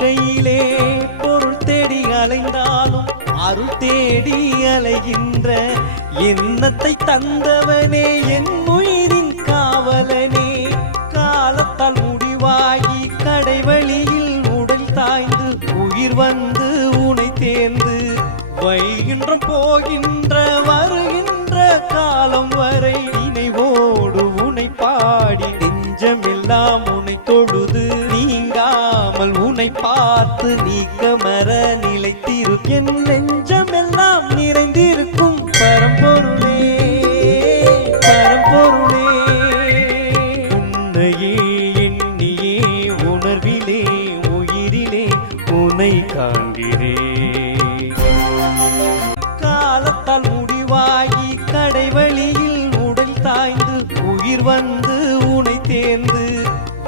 வாழ்க்கையிலே பொருள் தேடி அலைந்தாலும் அருள் தேடி அலைகின்ற எண்ணத்தை தந்தவனே என் உயிரின் காவலனே. காலத்தால் முடிவாகி கடைவழியில் உடல் தாய்ந்து உயிர் வந்து உனை தேர்ந்து வைகின்ற போகின்ற வருகின்ற காலம் வரை நினைவோடு உனை பாடி நெஞ்சமெல்லாம் உனை தொழுது நீங்காமல் உனை பார்த்து நீக்கமர நிலைத்திரு என் நெஞ்சமெல்லாம் நிறைந்திருக்கும் பரம்பொருளே பரம்பொருளே. உன்னையே எண்ணியே உணர்விலே உயிரிலே உனை காண்கிறேன். காலத்தால் முடிவாகி கடைவழியில் உடல் தாய்ந்து உயிர் வந்து உனை தேர்ந்து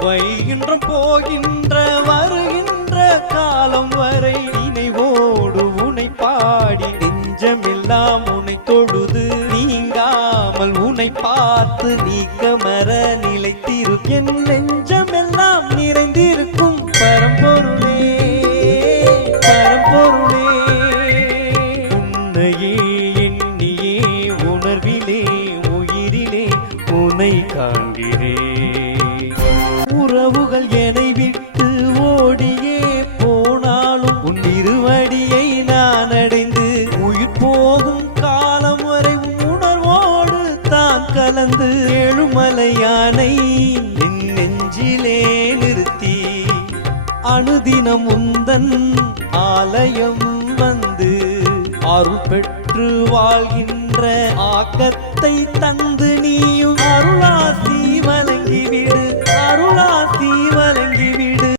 வைகின்ற போகின்ற வருகின்ற காலம் வரை நினைவோடு உனை பாடி நெஞ்சமெல்லாம் உனை தொழுது நீங்காமல் உனை பார்த்து நீக்கமர நிலைத்திரு என் நெஞ்சமெல்லாம் நிறைந்திருக்கும் பரம்பொருளே பரம்பொருளே. உன்னையே எண்ணியே உணர்விலே உயிரிலே உனை காண்கிறேன். உறவுகள் என்னை விட்டு ஓடியே போனாலும் உன் இருவடியை நான் அடைந்து உயிர் போகும் காலம் வரை உணர்வோடு தான் கலந்து ஏழுமலையானை என் நெஞ்சிலே நிறுத்தி அனுதினம் உந்தன் ஆலயம் வந்து அருள் பெற்று வாழ்கின்ற ஆக்கத்தை தந்து நீயும் அருளாசி வழங்கிவிடு.